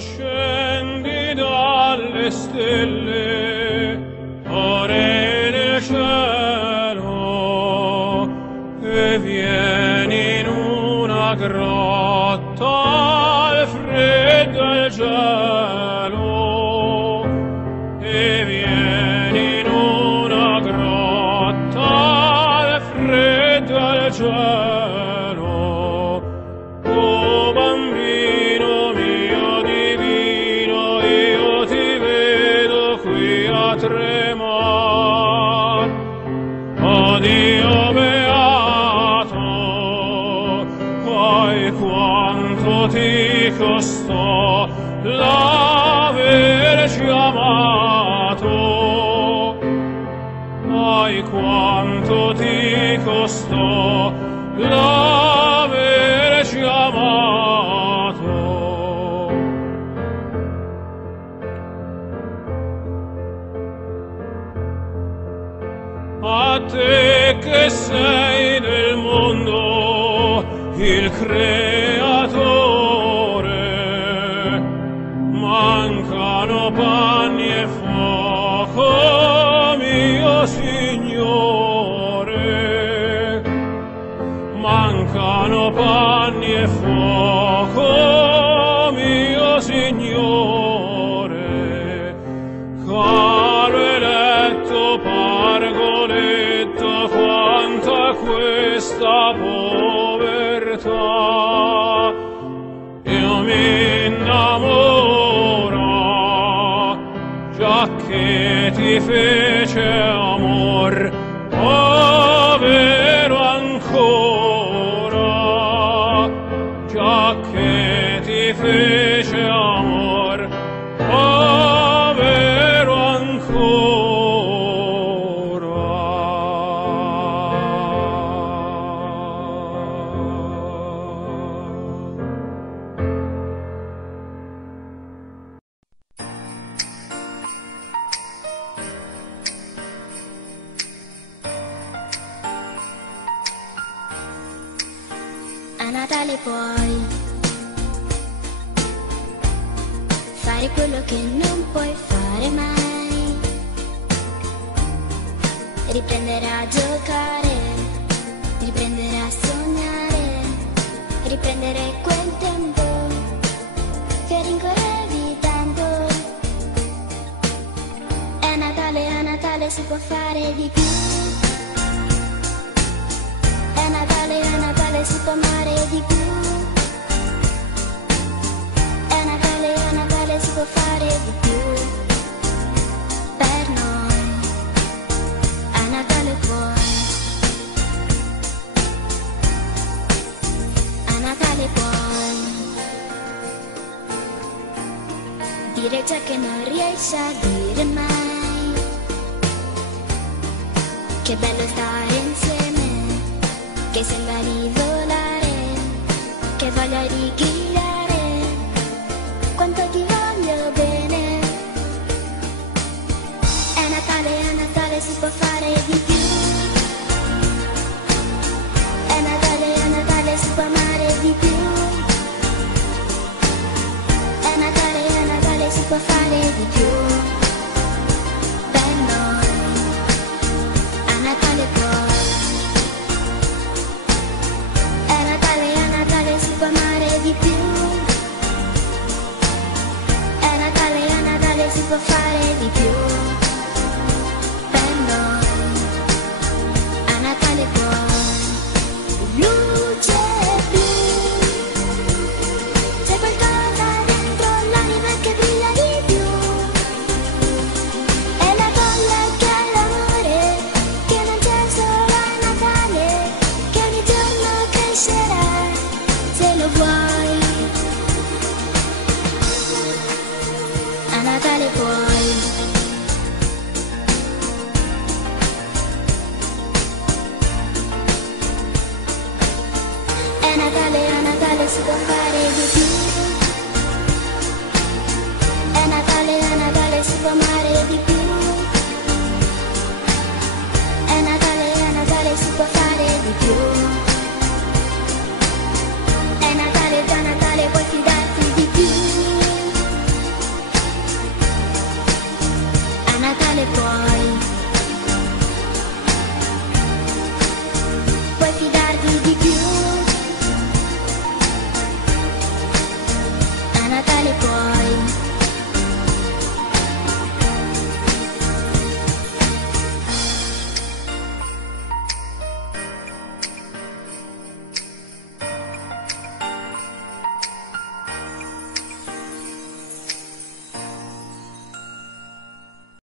scendi dalle stelle, ore nel cielo, e vieni in una grotta al freddo al gelo, e vieni in una grotta al freddo al gelo. Oh bambino mio divino, io ti vedo qui a tremar. Oh Dio beato, poi quanto ti costò l'averci amato, poi quanto ti costò l'averci amato. A te che sei del mondo il creatore, mancano panni e fuoco, mio Signore, mancano panni e fuoco, mio Signore, caro eletto pargoletto, quanta questa povertà. Io mi innamoro, giacché ti fece amor, povero ancora, giacché ti fece amor, povero ancora. A Natale puoi fare quello che non puoi fare mai, riprendere a giocare, riprendere a sognare, riprendere quel tempo che rincorrevi tanto. È Natale si può fare di più. È Natale si può amare di più. È Natale si può fare di più. Per noi a Natale puoi, a Natale puoi dire ciò che non riesci a dire mai. Che bello stare insieme, che sembra di volare, che voglia di gridare, quanto ti voglio bene. È Natale si può fare di più.